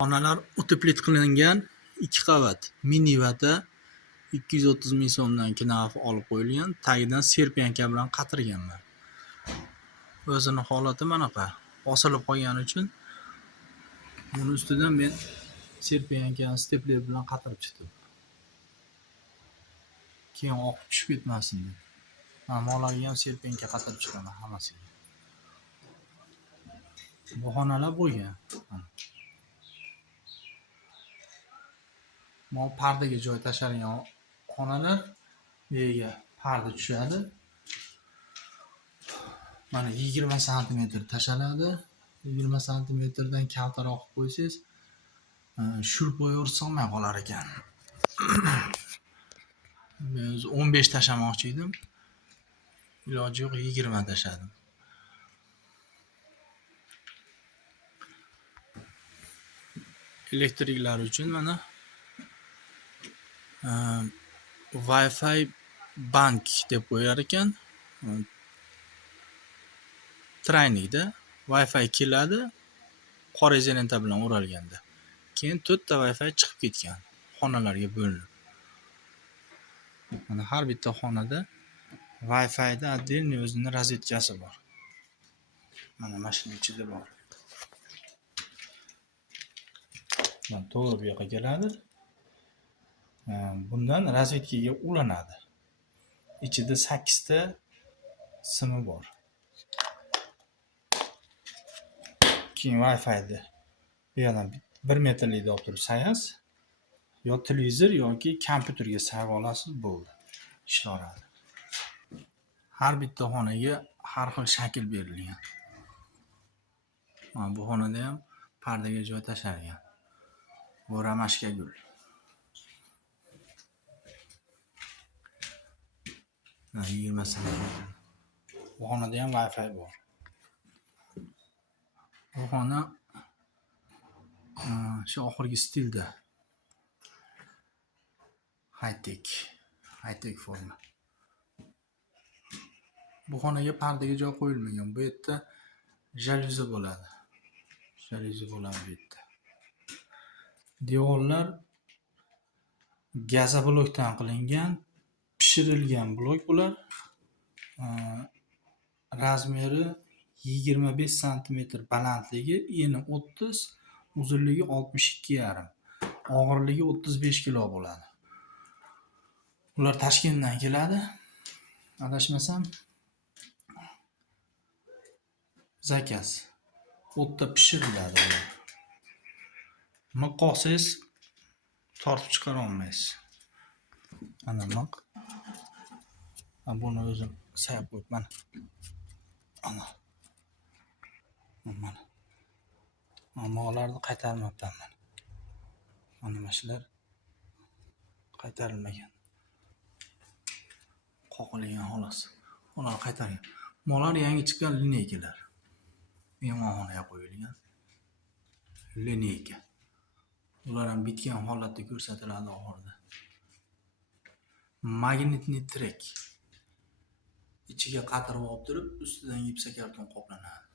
Xonalar uteplit qilingan 2 qavat minivada 230 ming so'mdan knaf olib qo'yilgan. Tagidan serpianka bilan qatirganman. O'zini holati manaqa. Osilib qolgani uchun buni ustidan men serpiankani stepler bilan qatirib chiqdim. Keyin oqib tushib ketmasin deb. Molarga ham serpianka qatirib chiqaman hammasiga. Bu xonalar bo'lgan. Bu pardaga joy tashlangan xonalar, bu yerga parda tushadi. Mana 20 sm tashaladi. 20 sm dan kaltaroq qo'ysangiz, shurpoyo'r sig'may qolar ekan. Men 15 tashamoqchi edim. Iloji yo'q 20 tashadim. Elektriklar uchun mana Wi-Fi bank deb qo'yar ekan. Traynikda Wi-Fi keladi, qora izolenta bilan o'ralganda. Keyin 4 ta Wi-Fi chiqib ketgan, xonalarga bo'linib. Mana har bitta xonada Wi-Fi da отдельный o'zining rozvetkasi bor. Mana mashina ichida bor. Mana to'g'ri bu yoqqa keladi. Bundan rozvetkaga ulanadi. Ichida 8 ta simi bor. Keyin Wi-Fi'da bu yerdan 1 metrlikda olib turib sayasiz, yo televizor yoki kompyuterga sayib olasiz, bo'ldi. Ishlaydi. Har bitta xonaga har xil shakl berilgan. Mana bu xonada ham pardaga joy tashlangan. Bu ramashka gul. Mana 20 sm. Bu xonada ham Wi-Fi bor. Bu xona shu oxirgi stilda. High-tech forma. Bu xonaga pardaga joy qo'yilmagan. Bu yerda jalyuzi bo'ladi. Bu yerda. Devorlar gazoblokdan qilingan, pishirilgan blok bular. Razmeri 25 sm balandligi, eni 30, uzunligi 62,5, og'irligi 35 kg bo'ladi. Ular Toshkentdan keladi. Adashmasam zakaz. O'tda pishiriladi. Miq qoqsangiz tortib chiqara olmaysiz. Ana miq. Buni o'zim sayab qo'yibman. Ana. Ammolarni qaytarmabman men. Mana mashlar qaytarilmagan. Qoqilgan xolos. Ular qaytarilgan. Molar yangi chiqqan lineykalar. Mehmonxonaga qo'yilgan. Lineyka. Ular ham bitgan holatda ko'rsatiladi oxirida. Magnitli trek. Ichiga qatirib olib turib, ustidan gipsa karton qoplanadi.